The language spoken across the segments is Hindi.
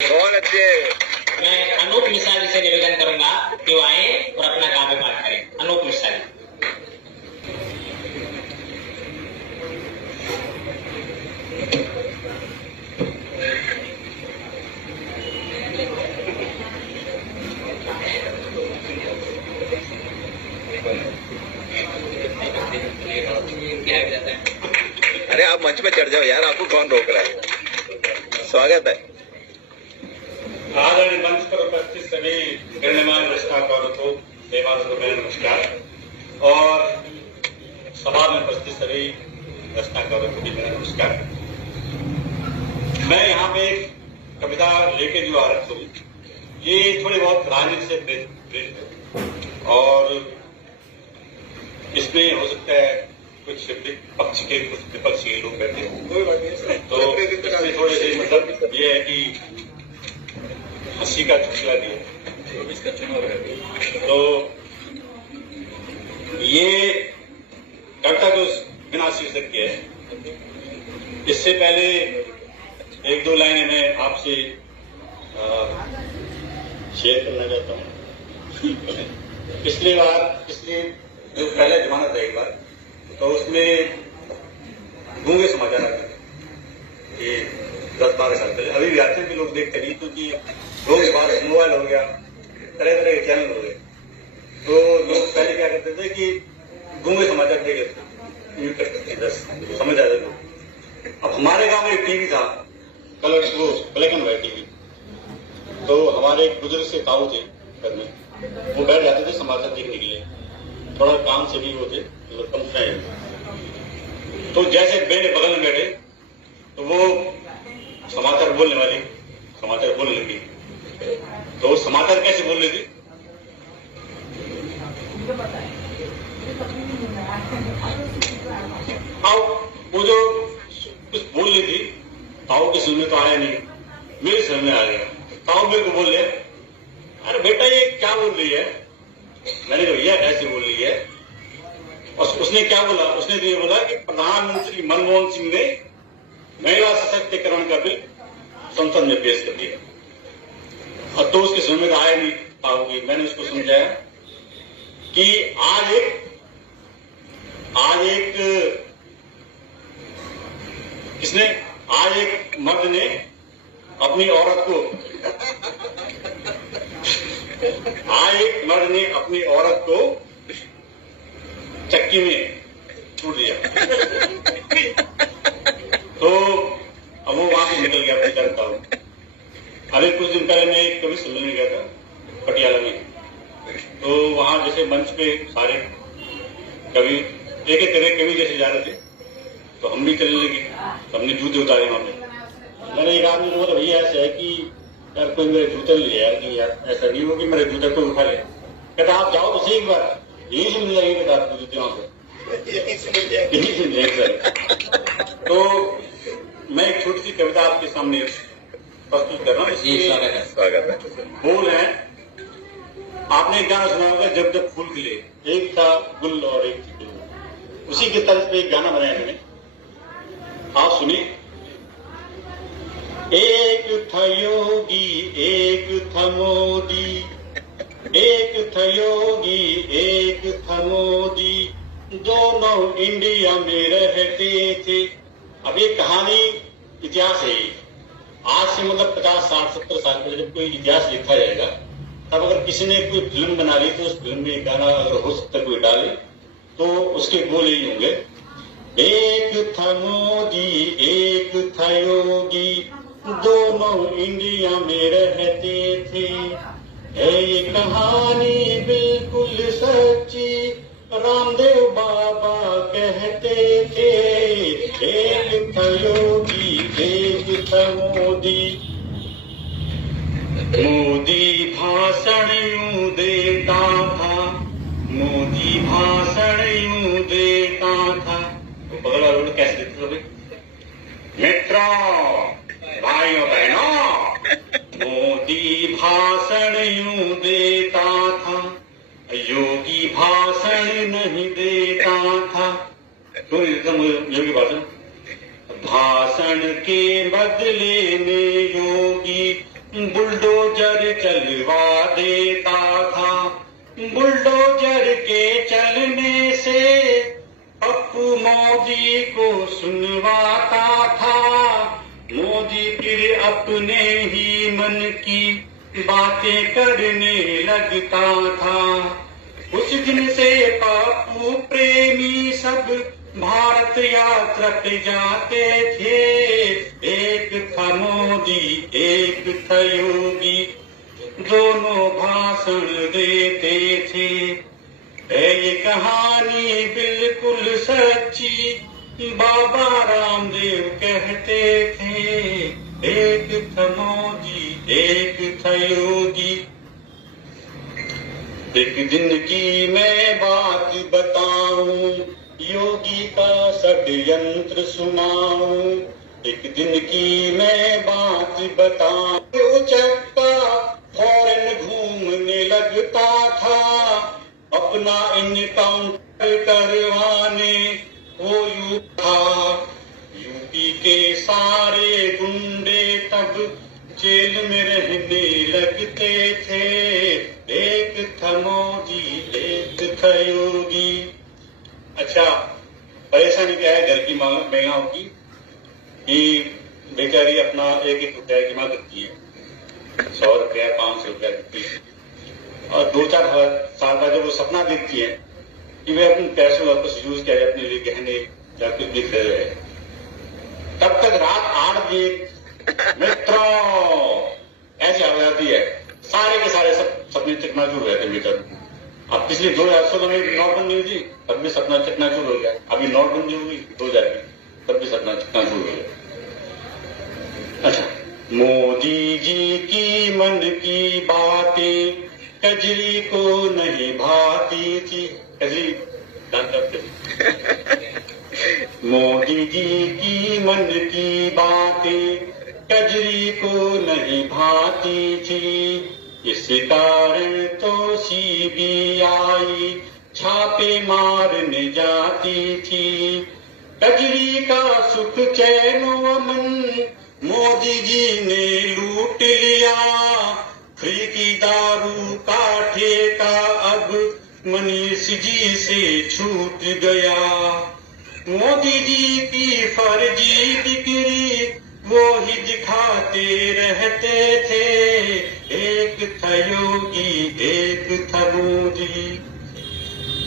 बहुत अच्छे। मैं अनूप मिश्रा जी से निवेदन करूंगा कि वो आए और अपना काव्य पाठ करें। अनूप मिश्रा जी। अरे आप मंच पे चढ़ जाओ यार, आपको कौन रोक रहा है। स्वागत है। आदरणीय मंच पर उपस्थित सभी गणमान्य रचनाकारों को मेरा नमस्कार और सभा में उपस्थित सभी रचनाकारों को भी मेरा नमस्कार। मैं यहाँ पे एक कविता लेके जो आ रहा हूँ, ये थोड़ी बहुत राजनीति से प्रेरित है और इसमें हो सकता है कुछ पक्ष के कुछ विपक्ष के लोग बैठे हैं, तो इसमें थोड़े से मतलब ये है कि हंसी का चुटकुला भी है। तो ये कविता तो बिना शीर्षक के है। इससे पहले एक दो लाइनें मैं आपसे शेयर करना चाहता हूँ। पिछले जो पहला जमाना था एक बार, तो उसमें गूंगे समाचार आते थे। ये 10-12 साल पहले, अभी भी आते हैं कि लोग देखते नहीं, क्योंकि लोग के पास मोबाइल हो गया, तरह तरह के चैनल हो गए। तो लोग पहले क्या करते थे कि गूंगे समाचार देखे थे, करते थे, बस समझ आ जाते। अब हमारे गांव में एक टीवी था, ब्लैक एंड व्हाइट टीवी। तो हमारे एक बुजुर्ग से ताऊ थे घर में, वो बैठ जाते थे समाचार देखने के लिए। थोड़ा काम से भी होते, मतलब कम समय। तो जैसे मेरे बगल में बैठे, तो वो समाचार बोलने लगी। तो समाचार कैसे बोल रही थी? वो जो कुछ बोल रही थी, ताऊ की समझ में तो आया नहीं, मेरे समझ में आ गया। ताऊ मेरे को बोल रहे, अरे बेटा ये क्या बोल रही है? मैंने कहा भैया ऐसे बोल रही है। और उसने क्या बोला? उसने तो ये बोला कि प्रधानमंत्री मनमोहन सिंह ने महिला सशक्तिकरण का बिल संसद में पेश कर दिया। और तो उसके समझ में आया नहीं ताऊ की। मैंने उसको समझाया कि आज एक मर्द ने अपनी औरत को चक्की में छूट दिया। तो अब वो वहां से निकल गया, मैं जानता हूं। अभी कुछ दिन पहले मैं एक कवि सम्मेलन गया था पटियाला में। तो वहां जैसे मंच पे सारे कवि एक एक करके कवि जैसे जा रहे थे, तो हम भी चलने लगे। हमने जूते उतारे वहां पे। मैंने एक आदमी को बोला, भैया ऐसा है कि यार कोई मेरे जूते ले यार, कि यार ऐसा नहीं हो कि मेरे जूते को उठा ले। कहता आप जाओ तो सही एक बार, यही से मिल जाएगी आपको जूते वहां पे। तो मैं एक छोटी सी कविता आपके सामने प्रस्तुत कर रहा हूँ। स्वागत है। बोल है, आपने एक गाना सुना होगा, जब जब फूल खिले, एक था गुल और एक थी गुल। उसी के तर्ज पे एक गाना बनाया मैंने, आप सुनिए। एक था योगी एक था मोदी, एक था योगी एक था मोदी, दोनों इंडिया में रहते थे। अब ये कहानी इतिहास है। आज से मतलब 50, 60, 70 साल पहले जब कोई इतिहास लिखा जाएगा, तब अगर किसी ने कोई फिल्म बना ली, तो उस फिल्म में गाना अगर हो सकता कोई डाले, तो उसके बोल यही होंगे, एक था मोदी एक था योगी, दोनों इंडिया में रहते थे। है ये कहानी बिल्कुल सच्ची, रामदेव बाबा कहते थे। एक था योगी एक था मोदी, मोदी भाषण यूं देता था, मोदी भाषण यूं देता था। तो बगल वालों कैसे देते थे? मित्रों, भाइयों बहनों, मोदी भाषण यूं देता था, योगी भाषण नहीं देता था। क्यों नहीं देता योगी भाषण? भाषण के बदले में योगी बुलडोजर चलवा देता था। बुलडोजर के चलने से पप्पू मोदी को सुनवाता था। मोदी फिर अपने ही मन की बातें करने लगता था। उस दिन से पप्पू प्रेमी सब भारत यात्रा पे जाते थे। एक था मोदी एक था योगी, दोनों भाषण देते थे। ये कहानी बिल्कुल सच्ची, बाबा रामदेव कहते थे। एक था मोदी एक था योगी। एक दिन की मैं बात बताऊं, योगी का षड्यंत्र सुनाऊं। एक दिन की मैं बात बताऊं, चक्का फौरन घूमने लगता था। अपना इनकाउंटर करवाने वो यूपी के सारे गुंडे तब जेल में रहने लगते थे। एक था मोदी एक था योगी। अच्छा, परेशानी क्या है घर की महिलाओं की कि बेचारी अपना एक एक रुपया की मांग करती है, 100 रुपया 500 रुपया देती है, और 2-4 साल बाद जब वो सपना देखती है कि वे अपने पैसों वापस यूज किया जाए अपने लिए गहने या कुछ भी कर रहे हैं, तब तक रात 8 बजे मित्रों ऐसी आ जाती है। सारे के सारे सपने चकनाचूर हो जाते भीतर। अब पिछले 2016 में नोटबंदी हुई थी, तब भी सपना चकनाचूर हो गया। अभी नोटबंदी हुई 2000 में, तब भी सपना चकनाचूर हो गया। अच्छा, मोदी जी की मन की बातें कजरी को नहीं भाती थी। कजरी मोदी जी की मन की बातें कजरी को नहीं भाती थी। इस कारण तो सीबीआई छापे मारने जाती थी। कजरी का सुख चैन अमन मोदी जी ने लूट लिया। फ्री की दारू का ठेका अब मनीष जी से छूट गया। मोदी जी की फर्जी डिग्री वो ही दिखाते रहते थे। एक था योगी एक था मोदी।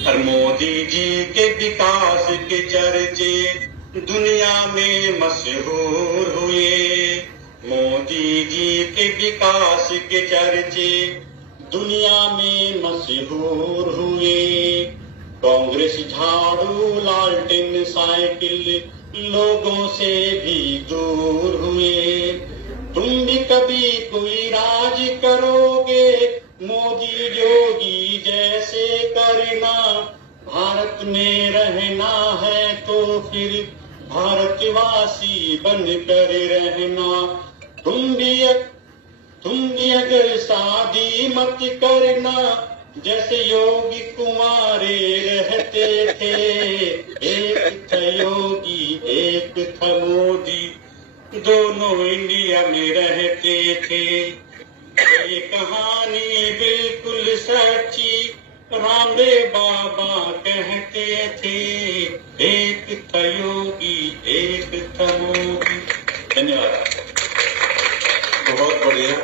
और मोदी जी के विकास के चर्चे दुनिया में मशहूर हुए। मोदी जी के विकास के चर्चे दुनिया में मशहूर हुए। कांग्रेस झाड़ू लालटेन साइकिल लोगों से भी दूर हुए। तुम भी कभी कोई राज करोगे मोदी योगी जैसे करना। भारत में रहना है तो फिर भारतवासी बनकर रहना। तुम भी अगर शादी मत करना जैसे योगी कुमारे रहते थे। एक था योगी एक था मोदी, दोनों इंडिया में रहते थे। ये कहानी बिल्कुल सच्ची, रामदेव बाबा कहते थे। एक था योगी एक था मोदी। धन्यवाद। बहुत बढ़िया।